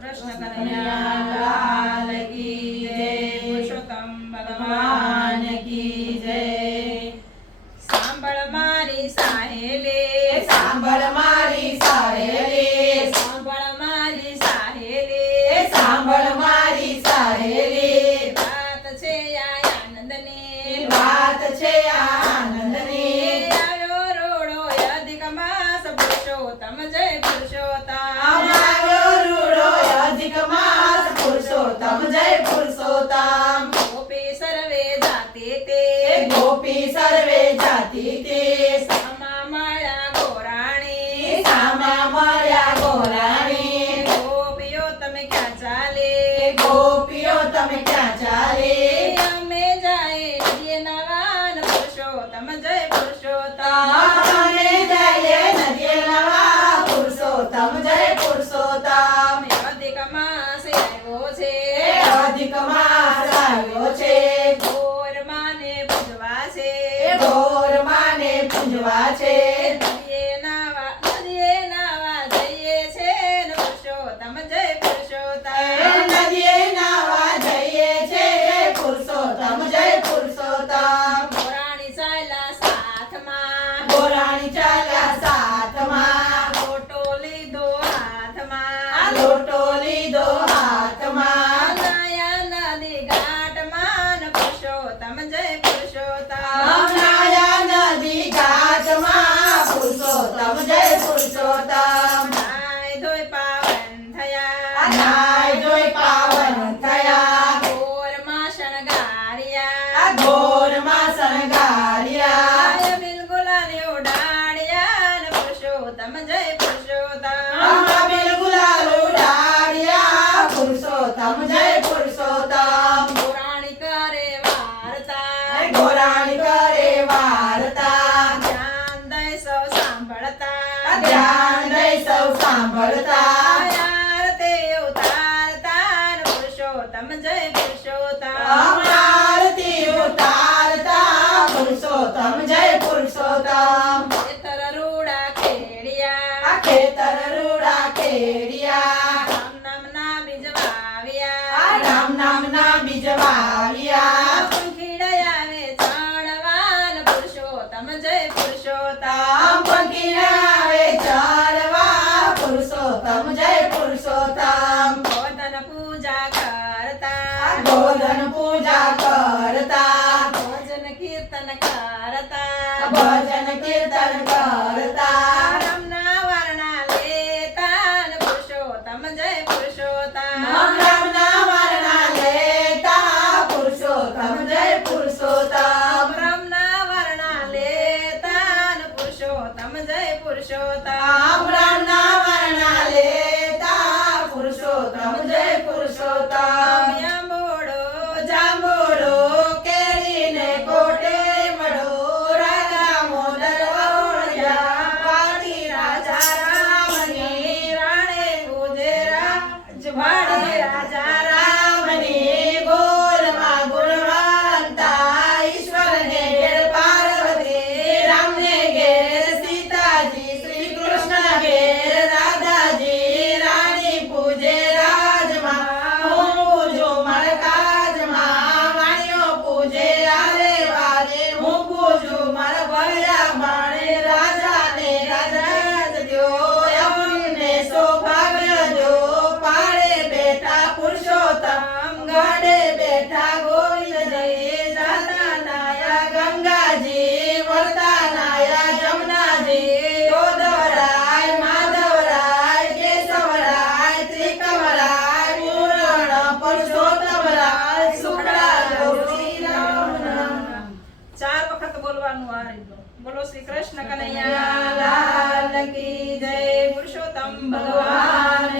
કૃષ્ણ કનૈયા લાલ કી જય, પુરુષોત્તમ ભગવાન કી જય। સાંભળ મારી સાહેલી, સાંભળ મારી સાહેલી, સાંભળ મારી સાહેલી, સાંભળ મારી સાહેલી, વાત છે આ આનંદની, વાત છે આનંદની। આવ્યો રોડો અધિક માસ પુરુષોત્તમ જય પુરુષોત્તમ, આવ્યો રૂડો અધિક માસ પુરુષોત્તમ જય પુરુષોત્તમ। ગોપી સર્વે જાતિ તે, ગોપી સર્વે જાતિ તે, સામા મળ્યા ગોરાણી, સામા મળ્યા ગોરાણી। ગોપીઓ તમે ક્યાં ચાલે, ગોપીઓ તમે ક્યાં ચાલે, અમે જાય નદીએ નાવાન પુરુષોત્તમ જય પુરુષોત્તમ, અમે જઈએ નદીએ નવા પુરુષોત્તમ જય પુરુષોત્તમ। અધિક માસ આવ્યો છે, અધિક માસ આવ્યો છે, ગોર માને પૂજવા છે, ગોર માને પૂજવા છે। નદીએ નાવા જઈએ છે ને પુરુષોત્તમ જય પુરુષોત્તમ, નદીએ નાવા જઈએ છે પુરુષોત્તમ જય પુરુષોત્તમ। ગોરાણી ચાલ્યા સાથમાં, ગોરાણી ચાલ્યા સાથમાં, લોટો લીધો હાથમાં, લોટો લીધો હાથમાં, નાયા નદી ઘાટમાં ને પુરુષોત્તમ જય પુરુષોત્તમ, નાયા નદી ઘાટમાં પુરુષોત્તમ જય પુરુષોત્તમ। નાય ધોઈ પાવન થયા, નાય જોઈ પાવન થયા, ગોરમાં શણગાર્યા, ગોરમાં શણગાર્યા, આય બિલગુલાને ઉડાડ્યા ને પુરુષોત્તમ જય પુરુષોત્તમ, બિલગુલાલ ઉડાડ્યા પુરુષોત્તમ જય પુરુષોત્તમ। ગોરાણી કરે વાર્તા, ગોરાણી કરે વાર્તા, ધ્યાન દઈ સૌ સાંભળતા, ધ્યાન દઈ સૌ સાંભળતા, આરતી ઉતારતા ને પુરુષોત્તમ જય પુરુષોત્તમ, આરતી ઉતારતા પુરુષોત્તમ જય પુરુષોત્તમ। ખેતર રૂડા ખેડિયા, ખેતર રૂડા ખેડિયા, રામ નામના બીજ વાવ્યા, રામ નામના બીજ વાવ્યા, પંખીડા આવે ચણવા ને પુરુષોત્તમ જય પુરુષોત્તમ, પંખીડાવે ચડવા પુરુષોત્તમ જય પુરુષોત્તમ। ગોધન પૂજા કરતા, ગોધન પૂજા કરતા, ભજન કીર્તન કરતા, ભજન કીર્તન કરતા, રામના વર્ણા લેતા ને પુરુષોત્તમ જય પુરુષોત્તમ, રામના વર્ણા લેતા પુરુષોત્તમ જય પુરુષોત્તમ, રામના વર્ણા લેતા ને પુરુષોત્તમ જય પુરુષોત્તમ, રામના વર્ણા લેતા પુરુષોત્તમ જય પુરુષોત્તમ। જાંબુડો જાંબુડો કેરીને કોટે મળો, રાજા મોદર ઓળ્યા, પાડી રાજા રામની, રાણે ગુજરાજ પાડી રાજા રામની, ગોરમાં ગુણવંતા, ઈશ્વરને ઘેર પાર્વતી, રામને ઘેર સીતાજી, શ્રી કૃષ્ણ ઘેર રાધાજી, રાણી પૂજે રાજમાં, હું પૂજું મરકાજમાં, વાણીઓ પૂજે આરે વારે, હું પૂજું મારા ભર્યા બાણે, રાજાને રાજરાજ દ્યો, અમને સૌભાગ્ય જો, પાળે બેઠા પુરુષોત્તમ, ગાડે બેઠા ગોવિંદજી, જાતા નાયા ગંગાજી, વરતા નાયા જમનાજી, યોદવરાય માધવરાય કેશવરાય ત્રિકમરાય, પૂરણ પુરુષોત્તમરાય, શુક્લા શ્રી રામ। ચાર વખત બોલવાનું આ રીતનું। બોલો શ્રી કૃષ્ણ કનૈયા લાલ કી જય, પુરુષોત્તમ ભગવાન